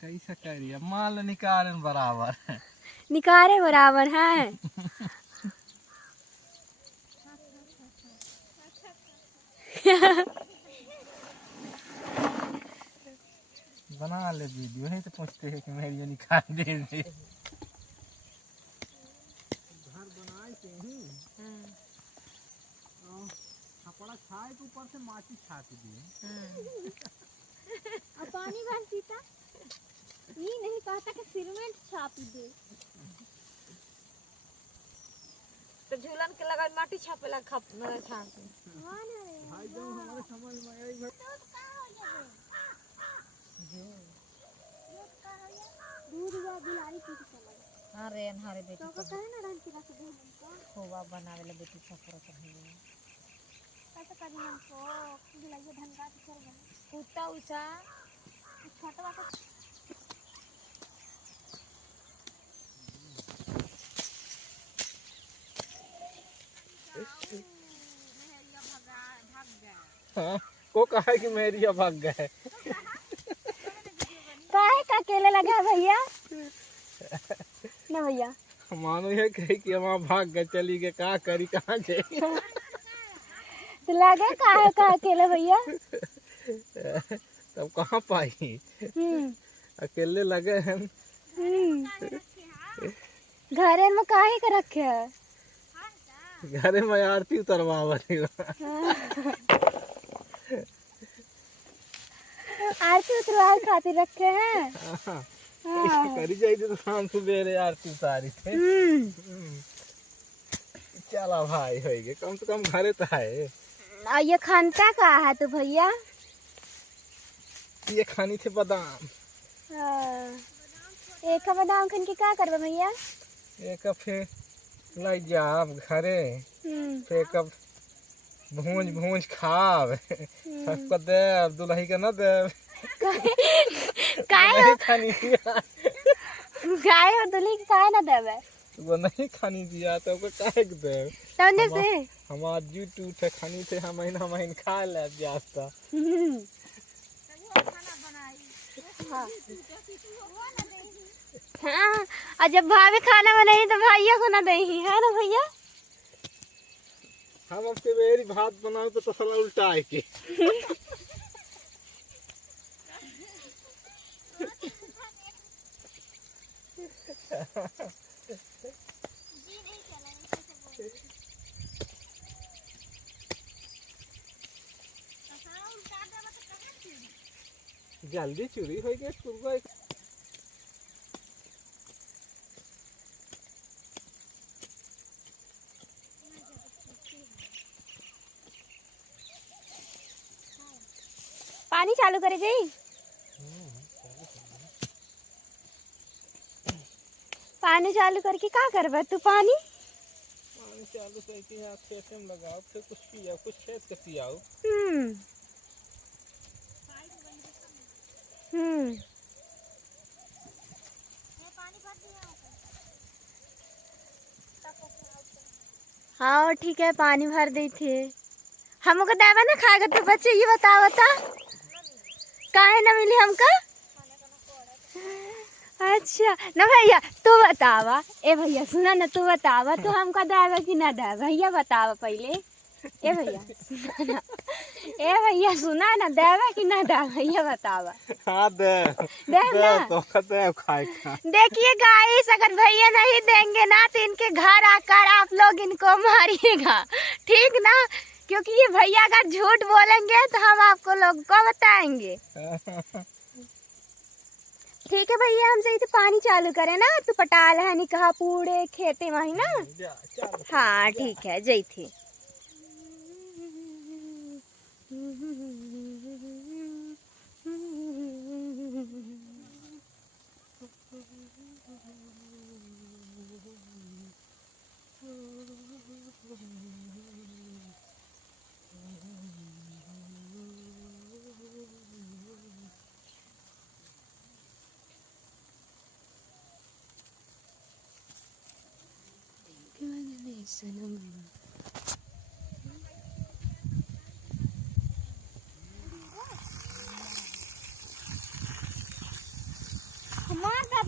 कैसे करिए माल निकालन बराबर निकारे बराबर है। बना ले वीडियो है तो पूछते हैं कि मेरी निकाल दे घर बनाए के ही कपड़ा छाए के ऊपर से माटी छाप दिए अब पानी भर पीता ये नहीं कहता कि सीमेंट छाप दे तो झूलन के लगा माटी छापेला खप न छाप भाई जो हमारे समझ में आई दूध या बिलारी की समझ हां रे हमारे बेटी तो कहे ना रंग की रस दूध को खोवा बनावेला बेटी छपरा कर कैसे करी हमको बिलाइए धनका के कर बना कुत्ता उसा छोटा सा हाँ को कहा कि मेरिया भाग गए काहे का अकेले लगा भैया ना भैया मानो ये कहे कि हम भाग गए चली गए कहाँ करी कहाँ गए तो लगे काहे का अकेले भैया तब कहाँ पाई अकेले लगे हैं घरे में काहे का रखे है घरे में आरती उतरवावत आरती उतरवाल खातिर रखे हैं करी जाई तो शाम सुबेरे आरती उतारी थे चला भाई हो गए कम से कम घरे तो है ये खनता का है तो भैया ये खानी थे बादाम एक बादाम खन के क्या करबे भैया एक फिर लाई जाब घरे फिर कब भूंज भूंज खाब सबको दे दुल्ही के न दे काय हो खानी दिया काय हो दुल्ही के काय ना देबे वो नहीं खानी दिया तो को काहे के दे तौने से हमार यूट्यूब पे खानी थे हम महीना खा ले जाता हाँ और जब भाभी खाना बनाई तो भैया को ना दही है ना भैया हम अब के बेरी भात बनाओ तो साला उल्टा है के जल्दी चोरी हो गई सुरगा पानी चालू करे जाई पानी चालू करके क्या करबे तू पानी चालू करके हाथ से एफएम लगाओ फिर कुछ पिया कुछ खेत के पियाओ हाँ ठीक है पानी भर दी थी हमको दावा ना खाएगा तो बच्चे ये बता काहे ना मिली हमका अच्छा ना भैया तू बतावा ए भैया सुना ना तू बतावा तू हमका दावा कि ना दावा भैया बतावा पहले ए भैया सुना ना दावा कि ना दावा भैया बतावा हाँ दे ना तो दे खाए का देखिए गाइस अगर भैया नहीं देंगे ना तो इनके घर आकर आप लोग इनको मारिएगा ठीक ना क्योंकि ये भैया अगर झूठ बोलेंगे तो हम आपको लोग को बताएंगे ठीक है भैया हमसे तो पानी चालू करे ना तू पटाल है नहीं कहा पूरे खेते वही ना हाँ ठीक है जय थी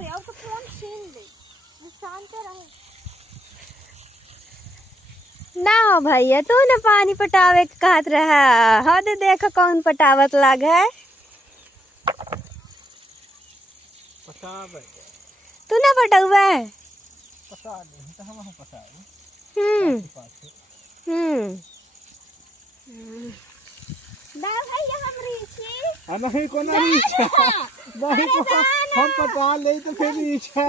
बाप रे, अब तो फोन छीन ले, शांत रहे। ना हो भैया, तू न पानी पटावे के कहत रहा, हद देख कौन पटावत लाग है। पटावे तू ना पटौबे? पटा नहीं तो हम पटावे। दा भैया हमरी छी। नहीं को नहीं को हम पटा ले तो फिर इच्छा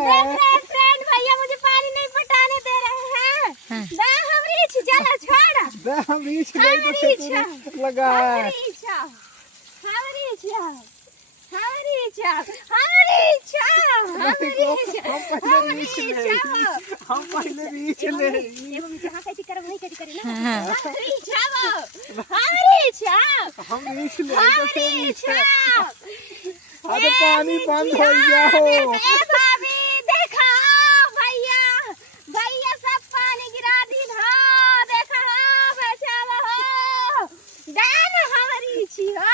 फ्रेंड भैया मुझे पानी नहीं पटाने दे रहे हैं। दा हमरी छी, चलो छोड़। दे हम रीच ले तो फिर लगा हमारी इच्छा हमारी इच्छा हमारी इच्छा हमारी इच्छा हम पहले रीच ले एगो मुझे हाँ कैसे कर वही कैसे करे ना। हमारी इच्छा हमारी इच्छा हम रीच ले तो हमारी फिर इच्छा। अरे पानी बंद हो गया हो। ए भाभी देखा भैया, भैया सब पानी गिरा दी ना, देखा बचावा हो। दान हमारी इच्छा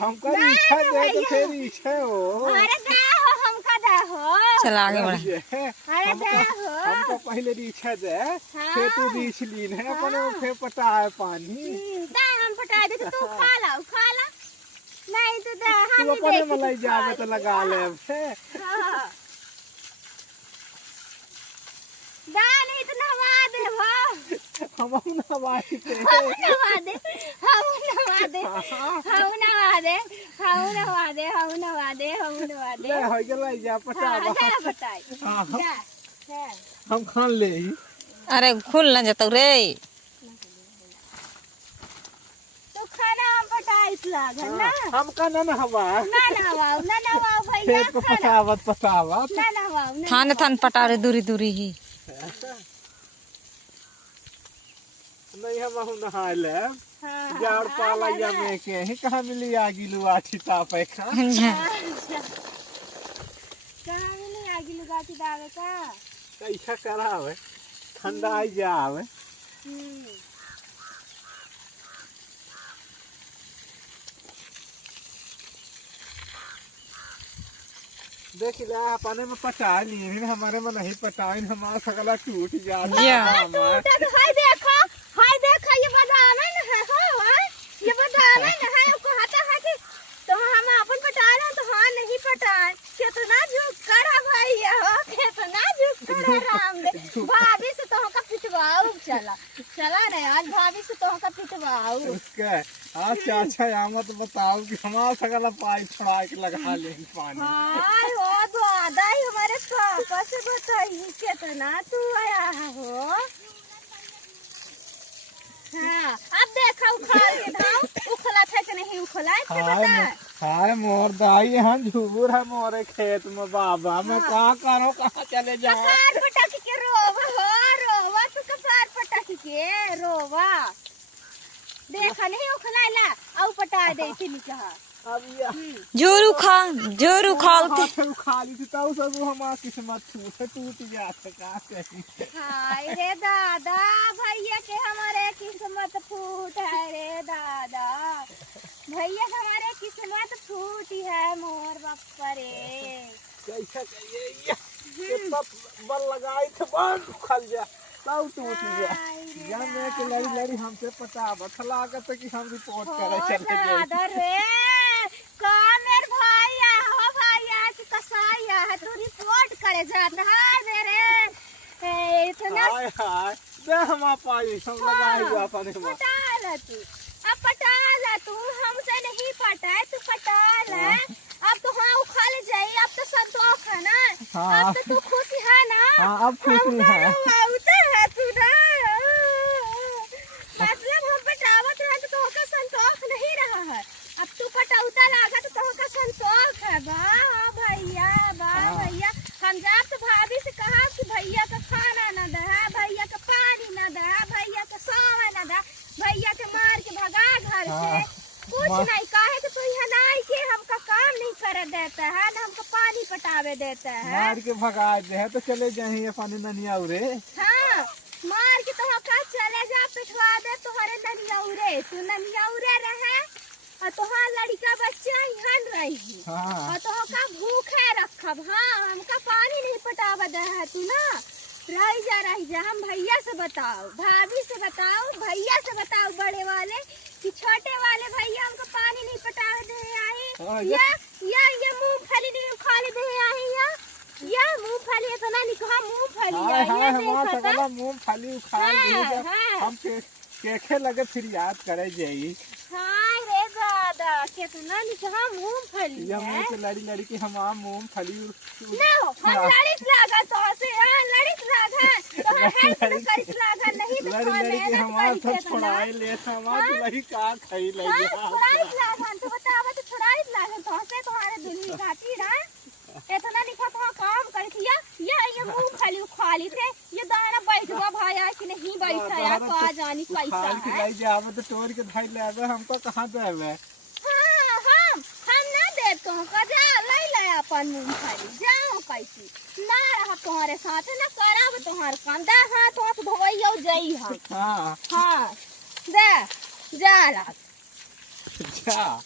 हमका इच्छा दे तो फिर इच्छा हो। अरे दा हो हमका दा हो। चल आगे बढ़। अरे दा हो हमको पहले इच्छा दे फिर तू रीच ली है अपने फिर पटा है पानी। दा हम पटा दे, तू खा ला नहीं तो दा तू हम अपने मलाई जावे तो लगा ले अब से। दा नहीं तो नवा दे भा, हम नवाई थे हम नवा दे हम नवा दे हम नवा दे हम नवा दे हम नवा दे हम नवा दे। ले हो गेलै जा पटावा। हाँ, बताई हाँ, जा है। हम खान ले ही। अरे खुल न जतौ रे। तो खाना हम पटाई लागल ना हम का ना हवा ना नवाओ भैया, खेत को पटावत ना नवाओ ना थान थान पटा रे दूरी दूरी ही। नहीं हम नहा ले हाँ, जाड़ पाला या में के ही कहाँ मिली आगी लुआ छिता पे का कहाँ नहीं आगी लुगाती दावे का। कैसा करावे ठंडा आई जावे। देख ले अपने में पटा लिए हमारे में नहीं पटाइन हमारा सगला टूट जाता या। हाय देखो ये बदामन है हो ये बदामन है को हटा हटे तो हम अपन पटा रहे तो हाँ नहीं पटाए कितना झुक करा भैया हो, कितना झुक करा राम दे। भाभी से तो का पिटवाओ चला रे आज भाभी से तो का पिटवाओ उसके अच्छा अच्छा आमत बताओ कि हमारा सगला पाइप छुड़ा के लगा ले पानी। हाय हो दादा हमारे पापा से बताइए कितना तू आया हो। हाँ अब देखा उखाड़ के धाव उखला था कि नहीं उखला है क्या बता। हाय मोर दाई यहाँ झूर है मोरे खेत में बाबा मैं कहाँ करो कहाँ चले जाओ। कपार पटक के रोवा हो रोवा तू कपार पटक के रोवा देखा नहीं उखला ला औ पटा दे तिन कहा अब ये जोरू खालते। खाली थी तब सब हमारा किस्मत टूट जाते का कहीं। हाय रे दादा भैया के हमारे किस्मत फूट है रे दादा, भैया हमारे किस्मत फूटी है मोर बापा रे। कैसा चाहिए ये तब बल लगाई थे बंद खल जा तब टूट गया। या मैं के लड़ी हमसे पता बथला के कि हम रिपोर्ट करे चले दादा रे का मेर भैया हो भैया की कसाया है तू रिपोर्ट करे जाता है मेरे इतना हाय हाय दे हम पाई हम लगाई जा अपने में पटा ला तू अब पटा ला तू हमसे नहीं पटा है तू पटा ला अब तो हाँ उखाड़ जाई अब तो संतोष है ना। हाँ। अब तो तू खुशी है ना। हाँ अब खुशी है है तू ना मतलब हम पटावत रहे तो का संतोष नहीं रहा है अब तू पटौता लागा तो का संतोष है। वाह भैया हम जाब तो भाभी से कहा कि भैया का खाना न दे भैया का पानी न दे भैया का सावा न दे भैया के मार के भगा घर से कुछ नहीं काहे कि तू यहाँ नहीं के हमका काम नहीं करे देता है ना हमको पानी पटावे देता है। मार के भगा दे तो चले जाए पानी ननिया उरे। हाँ मार के तो का चले जा पिटवा दे तुम्हारे ननिया उरे तू ननिया उरे रहे और तुहार लड़का बच्चा यहाँ रही हाँ। और तो का भूखे रख खब। हाँ हमका पानी नहीं पटावा दे है तू ना। रही जा हम भैया से बताओ, भाभी से बताओ, भैया से बताओ बड़े वाले कि छोटे वाले भैया हमको पानी नहीं पटावा दे आए। हाँ, या मूंगफली नहीं खाली दे आए या मूंगफली तो ना निकहा मूंगफली हाय हाय ये हमारा देखा था। सगला मूंगफली उखाड़ हाँ, लिए हाँ। हम केखे लगे फिर याद करे जाई। हाय रे दादा कितना निकहा मूंगफली ये है। मुंह से लड़ी लड़ी की हम मूंगफली ना हम लड़ित लागा तो से लड़ित लागा तो हेल्प न करित लागा नहीं तो लड़ी लड़ी की हमारा सब छोड़ाई छोड़ाए ले हमारा लड़ी का खाई लगी। लागा तो बतावा तो छोड़ाई लागा तो से तुम्हारे दुनिया घाटी रहा इतना निकहा तो काम कर ये मूंगफली खाली थे ये दाना बैठवा भाया कि नहीं बैठा या का जानी कैसा खाल के है। लाई जावे तो तोड़ के धाई लेवे हमको कहां देवे। हाँ हम ना दे तो कजा ले ले अपन मूंगफली जाओ कैसी ना रहा तुम्हारे साथ ना कराब तुम्हार कंधा हाथ हाथ धोइयो जई हम। हां हाँ दे जा ला जा